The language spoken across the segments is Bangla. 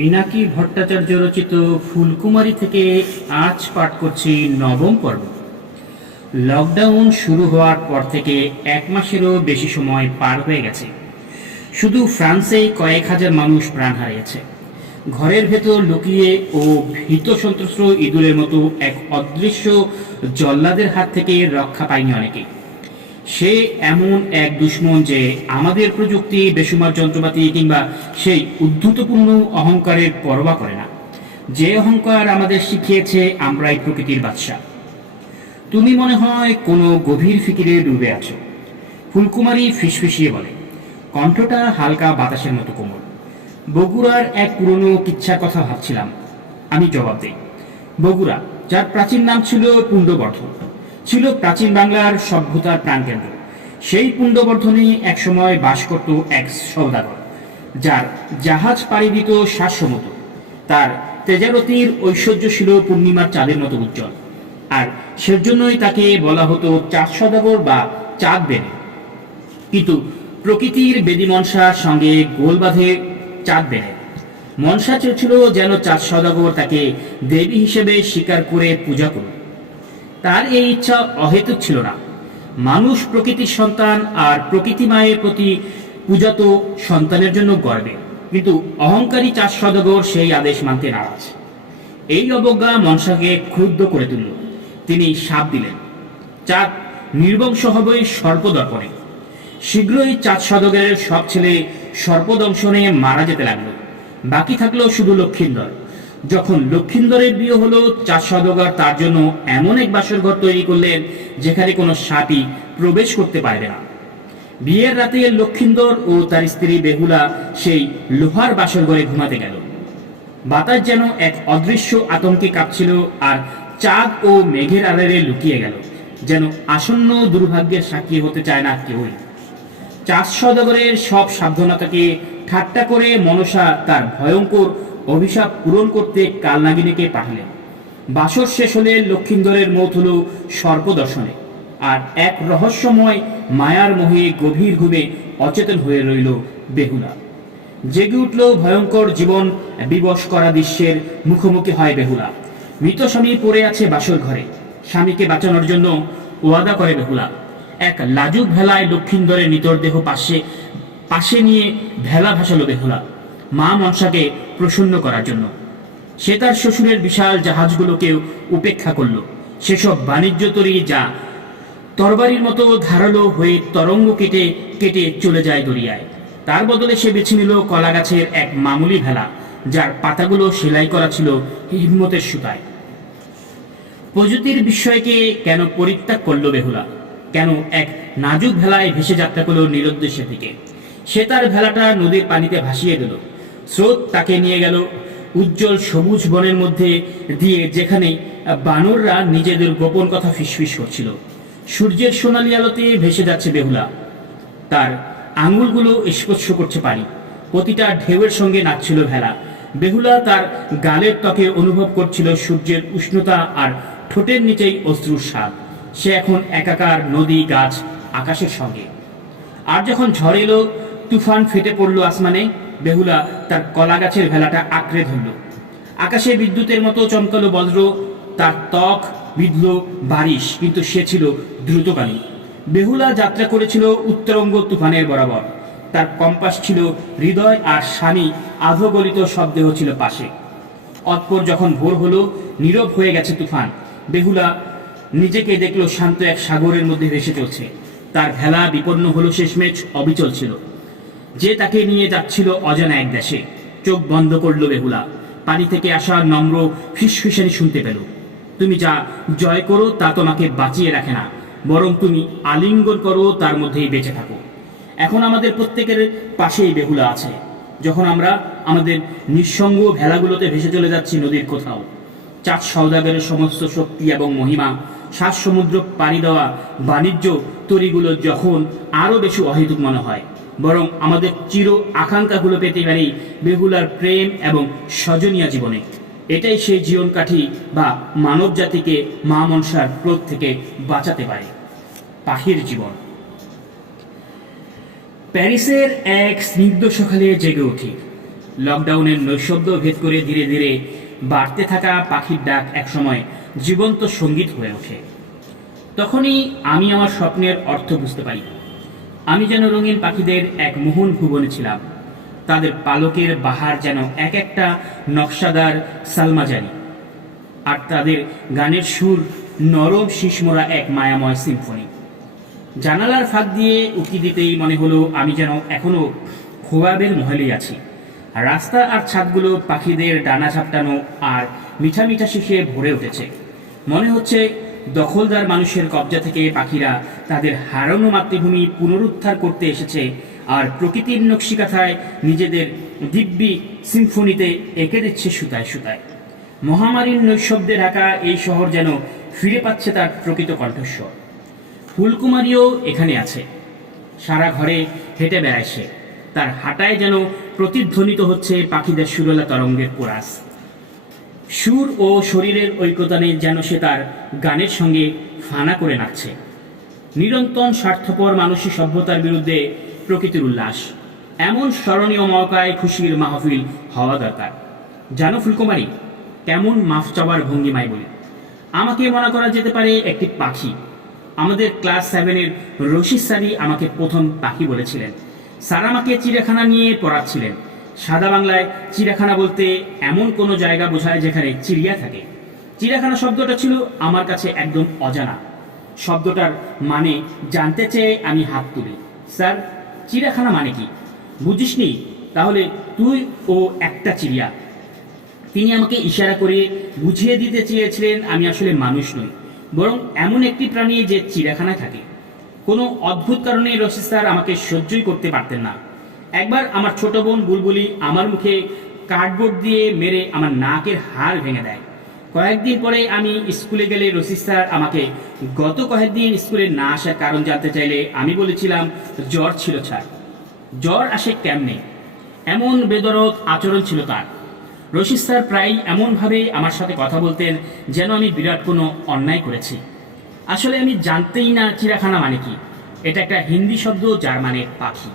পিনাকি ভট্টাচার্য রচিত ফুলকুমারী থেকে আজ পাঠ করছি নবম পর্ব। লকডাউন শুরু হওয়ার পর থেকে এক মাসেরও বেশি সময় পার হয়ে গেছে। শুধু ফ্রান্সে কয়েক হাজার মানুষ প্রাণ হারিয়েছে। ঘরের ভেতর লুকিয়ে ও ভীত সন্ত্রস্ত ইঁদুরের মতো এক অদৃশ্য জল্লাদের হাত থেকে রক্ষা পায়নি অনেকেই। সে এমন এক দুশ্মন যে আমাদের প্রযুক্তি, বেসুমার যন্ত্রপাতি কিংবা সেই উদ্ধতপূর্ণ অহংকারের পরোয়া করে না। যে অহংকার আমাদের শিখিয়েছে, আমরাই প্রকৃতির বাদশা তুমি মনে হয় কোনো গভীর ফিকিরে ডুবে আছো। ফুলকুমারী ফিসফিসিয়ে বলে, কণ্ঠটা হালকা বাতাসের মতো কোমল। বগুড়ার এক পুরনো কিচ্ছার কথা ভাবছিলাম। আমি জবাব দেই, বগুড়া, যার প্রাচীন নাম ছিল পুণ্ডবর্ধন। ছিল প্রাচীন বাংলার সভ্যতার প্রাণকেন্দ্র। সেই পুণ্ডবর্ধনে একসময় বাস করত এক সৌদাগর, যার জাহাজ পাড়ি দিত তার তেজারতির ঐশ্বর্য ছিল পূর্ণিমার চাঁদের মতো উজ্জ্বল। আর সেজন্যই তাকে বলা হতো চাঁদ সদাগর বা চাঁদ বেনে কিন্তু প্রকৃতির বেদি মনসার সঙ্গে গোল বাঁধে চাঁদ বেনে মনসা চেয়েছিল যেন চাঁদ সদাগর তাকে দেবী হিসেবে স্বীকার করে পূজা করুন তার এই ইচ্ছা অহেতুক ছিল না। মানুষ প্রকৃতির সন্তান আর প্রকৃতি মায়ের প্রতি পূজা তো সন্তানের জন্য গর্বে। কিন্তু অহংকারী চাষ সদগর সেই আদেশ মানতে নারাজ। এই অবজ্ঞা মনসাকে ক্রুদ্ধ করে তুলল। তিনি সাপ দিলেন। চাঁদ নির্বংশ হবে সর্পদর্পণে। শীঘ্রই চাঁদ সদগের সব ছেলে সর্পদংশনে মারা যেতে লাগল। বাকি থাকল শুধু লক্ষ্মীর লক্ষিন্দর যখন লক্ষিন্দরের বিয়ে হলো চাঁদ সদগর তার জন্য এমন এক বাসর ঘর তৈরি করলেন, যেখানে কোনো সাপই প্রবেশ করতে পারবে না। বিয়ের রাতে লক্ষিন্দর ও তার স্ত্রী বেহুলা সেই লোহার বাসর ঘরে ঘুমাতে গেল। বাতাস যেন এক অদৃশ্য আতঙ্কে কাঁপছিল আর চাঁদ ও মেঘের আড়ালে লুকিয়ে গেল, যেন আসন্ন দুর্ভাগ্যের সাক্ষী হতে চায় না কেউই। চাঁদ সদগরের সব সাবধানতাকে ঠাট্টা করে মনসা তার ভয়ঙ্কর অভিশাপ পূরণ করতে কালনাগিনীকে পাঠালেন। বাসর শেষ হলে লক্ষিন্দরের মত হল সর্পদর্শনে, আর এক রহস্যময় মায়ার মোহে গভীর ঘুমে অচেতন হয়ে রইল বেহুলা। জেগে উঠল ভয়ঙ্কর জীবন বিবশ করা দৃশ্যের মুখোমুখি হয় বেহুলা। মৃত স্বামী পড়ে আছে বাসর ঘরে। স্বামীকে বাঁচানোর জন্য ওয়াদা করে বেহুলা। এক লাজুক ভেলায় লক্ষিন্দরের নিতর দেহ পাশে পাশে নিয়ে ভেলা ভাসালো বেহুলা। মা মনসাকে প্রসন্ন করার জন্য। সে তার শ্বশুরের বিশাল জাহাজগুলোকেও উপেক্ষা করল। সেসব বাণিজ্য তরী যা তরবারির মতো ধারালো হয়ে তরঙ্গ কেটে কেটে চলে যায় দরিয়ায়। তার বদলে সে বেছে নিল কলা গাছের এক মামুলি ভেলা, যার পাতাগুলো সেলাই করা ছিল হিম্মতের সুতায়। প্রযুক্তির বিষয়কে কেন পরিত্যাগ করল বেহুলা? কেন এক নাজুক ভেলায় ভেসে যাত্রা করল নিরুদ্দেশের দিকে সে তার ভেলাটা নদীর পানিতে ভাসিয়ে দিল। স্রোত তাকে নিয়ে গেল। উজ্জ্বল সবুজ বনের মধ্যে দিয়ে যেখানে বানররা নিজেদের গোপন কথা ফিসফিস করছিল। সূর্যের সোনালি আলোতে ভেসে যাচ্ছে বেহুলা। তার আঙুলগুলো স্পর্শ করছে পানি। প্রতিটা ঢেউয়ের সঙ্গে নাচছিল ভেলা। বেহুলা তার গালের ত্বকে অনুভব করছিল সূর্যের উষ্ণতা আর ঠোঁটের নিচেই অশ্রুর স্বাদ। সে এখন একাকার নদী, গাছ, আকাশের সঙ্গে। আর যখন ঝড় এলো, তুফান ফেটে পড়ল আসমানে বেহুলা তার কলা গাছের ভেলাটা আঁকড়ে ধরল। আকাশে বিদ্যুতের মতো চমকালো বজ্র, তার ত্বক বিধল বারিশ, কিন্তু সে ছিল দ্রুতগামী। বেহুলা যাত্রা করেছিল উত্তরঙ্গ তুফানের বরাবর। তার কম্পাস ছিল হৃদয় আর স্বামী আধগলিত শব্দেহ ছিল পাশে। অতপর যখন ভোর হলো, নীরব হয়ে গেছে তুফান। বেহুলা নিজেকে দেখল শান্ত এক সাগরের মধ্যে ভেসে চলছে। তার ভেলা বিপন্ন হলো, শেষমেশ অবিচল ছিল। যে তাকে নিয়ে যাচ্ছিল অজানা এক দেশে। চোখ বন্ধ করল বেহুলা। পানি থেকে আসা নম্র ফিসফিসানি শুনতে পেল। তুমি যা জয় করো, তা তোমাকে বাঁচিয়ে রাখে না। বরং তুমি আলিঙ্গন করো, তার মধ্যেই বেঁচে থাকো। এখন আমাদের প্রত্যেকের পাশেই বেহুলা আছে। যখন আমরা আমাদের নিঃসঙ্গ ভেলাগুলোতে ভেসে চলে যাচ্ছি নদীর কোথাও। চাঁদ সৌদাগরের সমস্ত শক্তি এবং মহিমা সাত সমুদ্র পাড়ি দেওয়া বাণিজ্য তরিগুলো যখন আরও বেশি অহেতুক মনে হয়। বরং আমাদের চির আকাঙ্ক্ষাগুলো পেতে পারি বেহুলার প্রেম এবং স্বজনীয় জীবনে। এটাই সেই জীবন কাঠি বা মানব জাতিকে মা মনসার ক্রোধ থেকে বাঁচাতে পারে। পাখির জীবন। প্যারিসের এক স্নিগ্ধ সকালে জেগে উঠি। লকডাউনের নৈশব্দ ভেদ করে ধীরে ধীরে বাড়তে থাকা পাখির ডাক একসময় জীবন্ত সংগীত হয়ে ওঠে। তখনই আমি আমার স্বপ্নের অর্থ বুঝতে পারি। আমি যেন রঙিন পাখিদের এক মোহন ভুবনে ছিলাম। তাদের পালকের বাহার যেন এক একটা নকশাদার সালমাজারি। আর তাদের গানের সুর নরম শিশমোরা এক মায়াময় সিম্ফনি। জানালার ফাঁক দিয়ে উকি দিতেই মনে হলো আমি যেন এখনও খোয়াবের মহলেই আছি। রাস্তা আর ছাদগুলো পাখিদের ডানা ঝাপটানো আর মিঠা মিঠা শিখে ভরে উঠেছে। মনে হচ্ছে দখলদার মানুষের কবজা থেকে পাখিরা তাদের হারানো মাতৃভূমি পুনরুদ্ধার করতে এসেছে আর প্রকৃতির নকশিকাথায় নিজেদের দিব্যি সিম্ফনিতে এঁকে দিচ্ছে সুতায় সুতায়। মহামারীর নৈশব্দে ঢাকা এই শহর যেন ফিরে পাচ্ছে তার প্রকৃত কণ্ঠস্বর। ফুলকুমারীও এখানে আছে। সারা ঘরে হেঁটে বেড়ায় সে। তার হাঁটায় যেন প্রতিধ্বনিত হচ্ছে পাখিদের সুরলা তরঙ্গের পোরাস সুর ও শরীরের ঐক্যতা ঐক্যতানে যেন সে তার গানের সঙ্গে ফানা করে নাচছে। নিরন্তন স্বার্থপর মানসিক সভ্যতার বিরুদ্ধে প্রকৃতির উল্লাস। এমন স্মরণীয় মৌকায় খুশির মাহফিল হওয়া দরকার। জানো ফুলকুমারী কেমন মাফ চাওয়ার ভঙ্গিমায় বলি। আমাকে মনে করা যেতে পারে একটি পাখি। আমাদের ক্লাস সেভেনের রশিদ স্যারই আমাকে প্রথম পাখি বলেছিলেন। স্যার আমাকে চিড়িয়াখানা নিয়ে পড়াচ্ছিলেন। সাদা বাংলায় চিড়িয়াখানা বলতে এমন কোনো জায়গা বোঝায় যেখানে চিড়িয়া থাকে। চিড়িয়াখানা শব্দটা ছিল আমার কাছে একদম অজানা। শব্দটার মানে জানতে চেয়ে আমি হাত তুলি। স্যার, চিড়িয়াখানা মানে কি? বুঝিসনি? তাহলে তুই ও একটা চিড়িয়া। তিনি আমাকে ইশারা করে বুঝিয়ে দিতে চেয়েছিলেন আমি আসলে মানুষ নই, বরং এমন একটি প্রাণী যে চিড়িয়াখানায় থাকে। কোনো অদ্ভুত কারণে রশিদ স্যার আমাকে সহ্যই করতে পারতেন না। একবার আমার ছোট বোন বুলবুলি আমার মুখে কার্ডবোর্ড দিয়ে মেরে আমার নাকের হাড় ভেঙে দেয়। কয়েকদিন পরে আমি স্কুলে গেলে রশিদ স্যার আমাকে, গত কয়েকদিন স্কুলে না আসার কারণ জানতে চাইলে আমি বলেছিলাম, জ্বর ছিল ছাড় জ্বর আসে কেমনে? এমন বেদরদ আচরণ ছিল তার। রশিদ স্যার প্রায় এমনভাবে আমার সাথে কথা বলতেন যেন আমি বিরাট কোনো অন্যায় করেছি। আসলে আমি জানতেই না চিড়াখানা মানে কি। এটা একটা হিন্দি শব্দ যার মানে পাখি।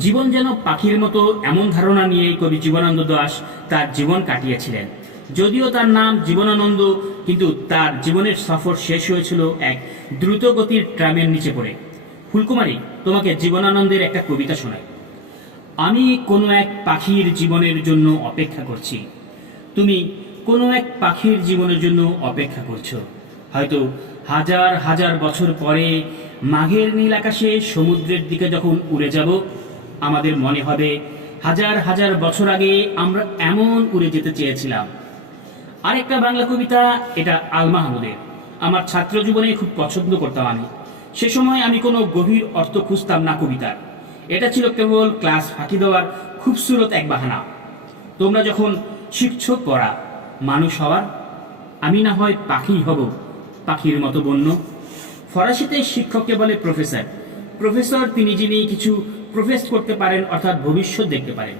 জীবন যেন পাখির মতো এমন ধারণা নিয়েই কবি জীবনানন্দ দাস তার জীবন কাটিয়েছিলেন। যদিও তার নাম জীবনানন্দ, কিন্তু তার জীবনের সফর শেষ হয়েছিল এক দ্রুতগতির ট্রামের নিচে পড়ে। ফুলকুমারী, তোমাকে জীবনানন্দের একটা কবিতা শোনাই। আমি কোনো এক পাখির জীবনের জন্য অপেক্ষা করছি। তুমি কোনো এক পাখির জীবনের জন্য অপেক্ষা করছ। হয়তো হাজার হাজার বছর পরে মাঘের নীল আকাশে সমুদ্রের দিকে যখন উড়ে যাব আমাদের মনে হবে, হাজার হাজার বছর আগে আমরা এমন উড়ে যেতে চেয়েছিলাম। আরেকটা বাংলা কবিতা, এটা আল মাহমুদের। আমার ছাত্র জীবনে খুব পছন্দ করতাম আমি। সে সময় আমি কোনো গভীর অর্থ খুঁজতাম না কবিতার। এটা ছিল কেবল ক্লাস ফাঁকি দেওয়ার খুবসুরত এক বাহানা। তোমরা যখন শিখছ পড়া, মানুষ হওয়ার, আমি না হয় পাখি হব, পাখির মতো বন্য। ফরাসিতে শিক্ষককে বলে প্রফেসর। প্রফেসর, তিনি যিনি কিছু প্রফেস করতে পারেন, অর্থাৎ ভবিষ্যৎ দেখতে পারেন।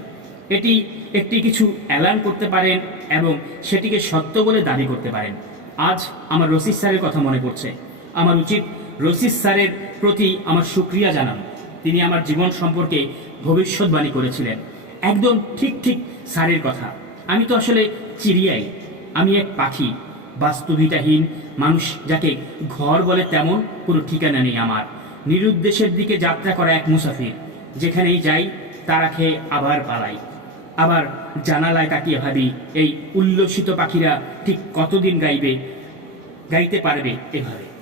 এটি একটি কিছু অ্যালার্ম করতে পারেন এবং সেটিকে সত্য বলে দাবি করতে পারেন। আজ আমার রশিদ স্যারের কথা মনে পড়ছে। আমার উচিত রশিদ স্যারের প্রতি আমার সুক্রিয়া জানান। তিনি আমার জীবন সম্পর্কে ভবিষ্যৎবাণী করেছিলেন। একদম ঠিক ঠিক স্যারের কথা। আমি তো আসলে চিড়িয়াই। আমি এক পাখি। বাস্তুভিটাহীন মানুষ যাকে ঘর বলে তেমন কোনো ঠিকানা নেই আমার। নিরুদ্দেশের দিকে যাত্রা করা এক মুসাফির। যেখানেই যাই, তারা খেয়ে আবার পালাই। আবার জানালায় তাকিয়ে ভাবি, এই উল্লসিত পাখিরা ঠিক কতদিন গাইবে, গাইতে পারবে এভাবে?